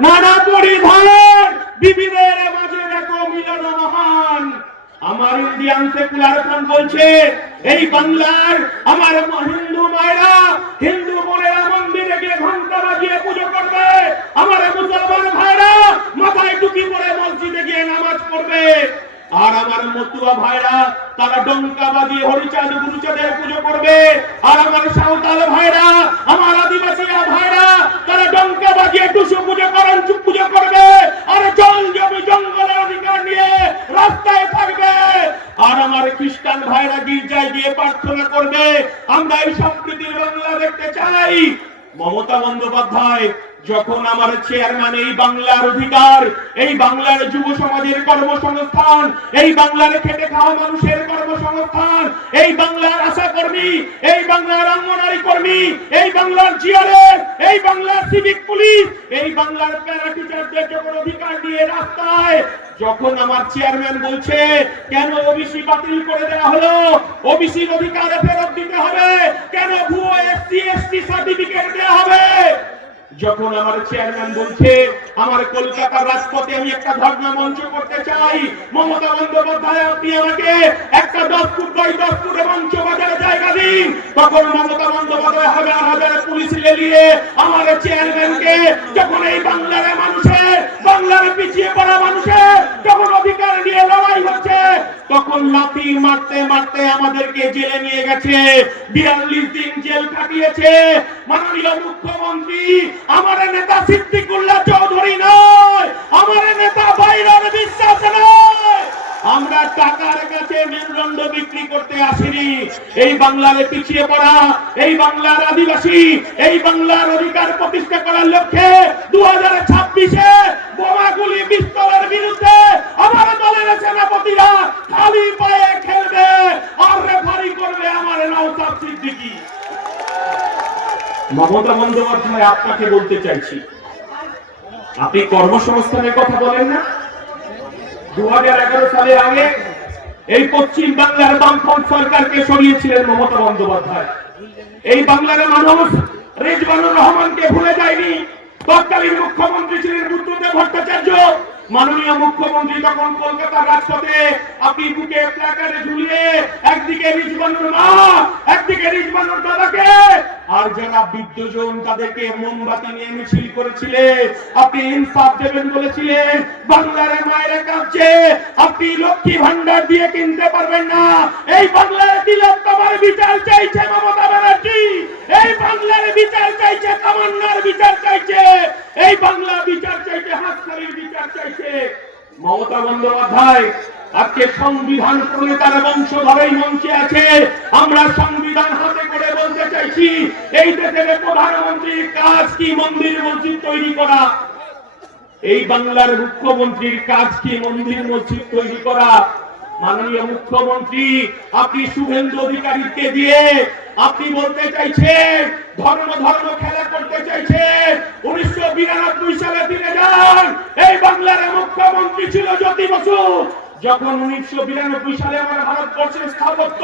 নানা পরিধান বিবিধের মাঝে দেখো মিলন মহান। আমার ইন্ডিয়ান সেকুলার ফ্রন্ট বলছে এই বাংলার আমার হিন্দু মায়েরা হিন্দু বোনেরা মন্দিরে গিয়ে ঘন্টা বাজিয়ে পুজো করবে, আমার মুসলমান ভাইরা মাথায় টুপি পরে মসজিদে গিয়ে নামাজ পড়বে, আর আমার মতুয়া ভাইরা তারা ডঙ্কা বাজিয়ে হরিচাঁদ গুরুচাঁদের পুজো করবে, আর আমার সাঁওতাল ভাইরা আমার আদিবাসী ভাইরা তারা ডঙ্কা বাজিয়ে টুসু পুজো করেন পুজো করবে, আর জল জমি জঙ্গলের অধিকার নিয়ে রাস্তায় থাকবে, আর আমার খ্রিস্টান ভাইরা গির্জায় গিয়ে প্রার্থনা করবে। আমরা এই সম্প্রীতির বাংলা দেখতে চাই। মমতা বন্দ্যোপাধ্যায় যখন আমার চেয়ারম্যান এই বাংলার অধিকার, এই বাংলার যুব সমাজের কর্মসংস্থান, এই বাংলার খেটে খাওয়া মানুষের কর্মসংস্থান, এই বাংলার আশা কর্মী, এই বাংলার অঙ্গনারী কর্মী, এই বাংলার জিআরএফ, এই বাংলার সিভিক পুলিশ, এই বাংলার প্যারা টিচারদের যখন অধিকার নিয়ে রাস্তায়, যখন আমার চেয়ারম্যান বলছে কেন ওবিসি বাতিল করে দেওয়া হলো, ওবিসির অধিকার ফেরত দিতে হবে, কেন ভুয়ো এসসি এসটি সার্টিফিকেট দেওয়া হবে, যখন আমার চেয়ারম্যান বলছে আমার কলকাতার রাজপথে আমি একটা ধর্ণা মঞ্চ করতে চাই, মমতা বন্দ্যোপাধ্যায় আপনি আমাকে একটা 10 ফুট বাই 10 ফুটের মঞ্চ বাজারে জায়গা দিন, তখন মমতা বন্দ্যোপাধ্যায় হাজার হাজার পুলিশ লেলিয়ে আমার চেয়ারম্যানকে যখন এই বাংলার মানুষের, বাংলার পিছিয়ে পড়া মানুষের যখন অধিকার নিয়ে লড়াই হচ্ছে, তখন লাথি মারতে মারতে আমাদেরকে জেলে নিয়ে গেছে, 42 দিন জেল কাটিয়েছে। মাননীয় মুখ্যমন্ত্রী আমার নেতা সিদ্দিকুল্লাহ চৌধুরী নয়, আমার নেতা বাইরের বিশ্বাস নয়, আমরা টাকার কাছে মেরুদণ্ড বিক্রি করতে আসিনি। এই বাংলার পিছিয়ে পড়া, এই বাংলার আদিবাসী, এই বাংলার অধিকার প্রতিষ্ঠা করার লক্ষ্যে 2026-এ বোমাগুলি বিস্ফোরণের বিরুদ্ধে আমার দলের সেনাপতিরা খালি পায়ে খেলবে আর রেফারি করবে আমার নওশাদ সিদ্দিকী। মমতা বন্দ্যোপাধ্যায় আপনাকে বলতে চাইছি, আপনি কর্মসংস্থানের কথা বলেন না? 2011 সালের আগে এই পশ্চিম বাংলার বামফ্রন্ট সরকারকে সরিয়েছিলেন মমতা বন্দ্যোপাধ্যায়। এই বাংলার মানুষ রেজওয়ানুর রহমানকে ভুলে যায়নি। তৎকালীন মুখ্যমন্ত্রী ছিলেন বুদ্ধদেব ভট্টাচার্য। মাননীয় মুখ্যমন্ত্রী তখন কলকাতার রাজপথে আপনি বুকে প্ল্যাকার্ডে ঝুলিয়ে একদিকে রিজওয়ানুর মা, একদিকে রিজওয়ানুর দাদাকে, আর যারা বিদ্যজন তাদেরকে মোমবাতি নিয়ে মিছিল করেছিলেন। আপনি ইনসাফ দেবেন বলেছিলেন, বাংলার মায়েরা কাঁদছে, আপনি লক্ষ্মী ভান্ডার দিয়ে কিনতে পারবেন না। এই বাংলার তিলোত্তমার বিচার চাইছে মমতা ব্যানার্জি, এই বাংলার বিচার চাইছে তামান্নার বিচার চাইছে, এই বাংলা বিচার চাইছে হাসখালির বিচার চাইছে। মমতা বন্দ্যোপাধ্যায় আজকে সংবিধান প্রণেতার বংশধরেই মঞ্চে আছে। আমরা সংবিধান হাতে করে বলতে চাইছি, এই দেশের প্রধানমন্ত্রীর কাজ কি মন্দির মসজিদ তৈরি করা, এই বাংলার মুখ্যমন্ত্রীর কাজ কি মন্দির মসজিদ তৈরি করা। মাননীয় মুখ্যমন্ত্রী আপনি শুভেন্দু অধিকারীকে দিয়ে আপনি বলতে চাইছেন ধর্ম ধর্ম খেলা করতে চাইছেন। 1992 সালে ফিরে যান, এই বাংলার মুখ্যমন্ত্রী ছিল জ্যোতি বসু। যখন 1992 সালে আমার ভারতবর্ষের স্থাপত্য,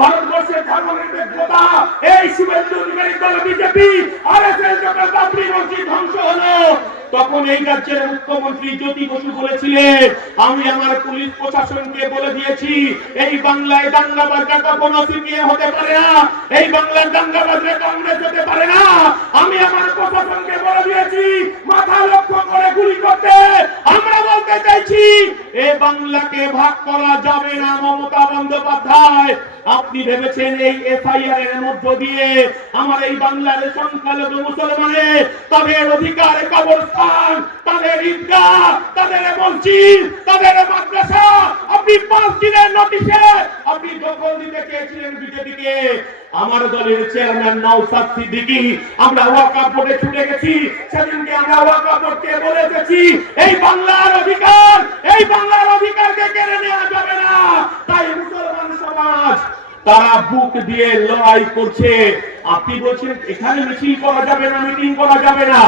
ভারতবর্ষের ধর্মনিরপেক্ষতা এই শুভেন্দু অধিকারী দল বিজেপি আরএসএস যখন বাবরি মসজিদ ধ্বংস হলো, তখন এই রাজ্যের মুখ্যমন্ত্রী জ্যোতি বসু বলেছিলেন আমি আমার পুলিশ প্রশাসনকে বলে দিয়েছি এই বাংলায় দাঙ্গাবাজরা কখনো সিপিএম হতে পারে না, এই বাংলার দাঙ্গাবাজরা কংগ্রেস হতে পারে না। আমি আমার প্রশাসনকে বলে দিয়েছি মাথা লক্ষ্য করে গুলি করতে। আমরা বলতে চাইছি এই বাংলাকে ভাগ করা যাবে না। মমতা বন্দ্যোপাধ্যায় আপনি ভেবেছেন এই এফআইআর এর মধ্য দিয়ে আমার এই বাংলার সংখ্যালঘু মুসলমানের তাদের অধিকার, কবরস্থান, তাদের ঈদগাহ, তাদের মসজিদ, তাদের মাদ্রাসা আপনি 5 দিনের নোটিশে আপনি দখল দিতে চেয়েছিলেন বিজেপিকে। আমার দলের চেয়ারম্যান নওশাদ সিদ্দিকী আমরা ওয়াকফ বোর্ডে ছুটে গেছি, সেদিনকে আমরা ওয়াকফ বোর্ডকে বলে এসেছি এই বাংলার অধিকার, এই বাংলার অধিকারকে কেড়ে নেওয়া যাবে না। তাই মুসলমান সমাজ তারা বুক দিয়ে লড়াই করছে। আপনি বলছেন এখানে মিছিল করা যাবে না, মিটিং করা যাবে না,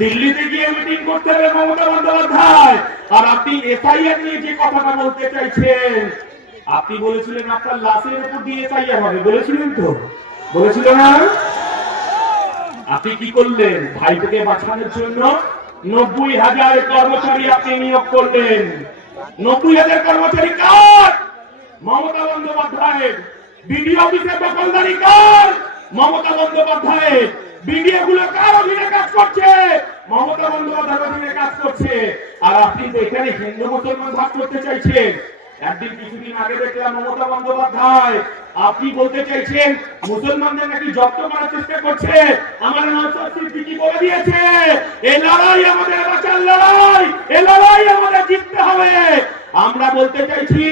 দিল্লিতে গিয়ে মিটিং করতে হবে মমতা বন্দ্যোপাধ্যায়। আর আপনি এফআইআর নিয়ে যে কথাটা বলতে চাইছেন, আপনি বলেছিলেন আপনার লাশের উপর দিয়ে এফআইআর হবে, বলেছিলেন তো, বলেছিল না? আপনি কি করলেন? ভাইপোকে বাঁচানোর জন্য 90,000 কর্মচারী আপনি নিয়োগ করলেন। 90,000 কর্মচারী কার? মমতা বন্দ্যোপাধ্যায়ের। বিডিও অফিসের দখলদারি কার? মমতা বন্দ্যোপাধ্যায়ের। বিডিও গুলো কার অধীনে কাজ করছে? মমতা বন্দ্যোপাধ্যায়ের অধীনে কাজ করছে। আর আপনি তো এখানে হিন্দু মুসলমান ভাগ করতে চাইছেন। একদিন কিছুদিন আগে দেখলাম মমতা বন্দ্যোপাধ্যায় আপনি বলতে চাইছেন মুসলমানদের নাকি জব্দ করার চেষ্টা করছে। আমার নওশাদ সিদ্দিকী বলে দিয়েছে এই লড়াই আমাদের বাঁচার লড়াই, এই লড়াই আমাদের জিততে হবে। আমরা বলতে চাইছি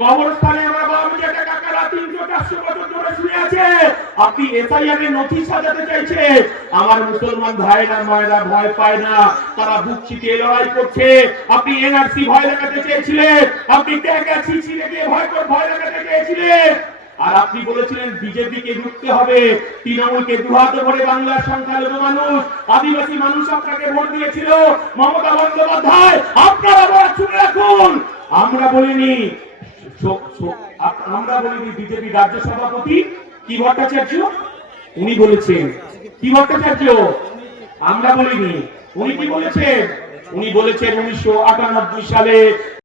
কবরস্থানে আমরা বাবা যেটা কাকারা 300-400 বছর ধরে শুয়ে আছে, আপনি এসআইআর এর নথি সাজাতে চাইছে। আমার মুসলমান ভাইরা মায়েরা ভয় পায় না, তারা বুক চিতিয়ে লড়াই করছে। আপনি এনআরসি ভয় দেখাতে চেয়েছিলেন, আপনি ট্যাক্সি রেখে ভয় দেখাতে চেয়েছিলেন। আর আপনি বলেছিলেন বিজেপিকে ঢুকতে হবে, তৃণমূলকে দুহাতে ভরে বাংলার সংখ্যালঘু মানুষ আদিবাসী মানুষ আপনাকে ভোট দিয়েছিল। মমতা বন্দ্যোপাধ্যায় আপনারা বলা শুনে রাখুন, আমরা বলিনি বিজেপি রাজ্য সভাপতি কি ভট্টাচার্য উনি বলেছেন, কি ভট্টাচার্য আমরা বলিনি। উনি কি বলেছেন? উনি বলেছেন 1998 সালে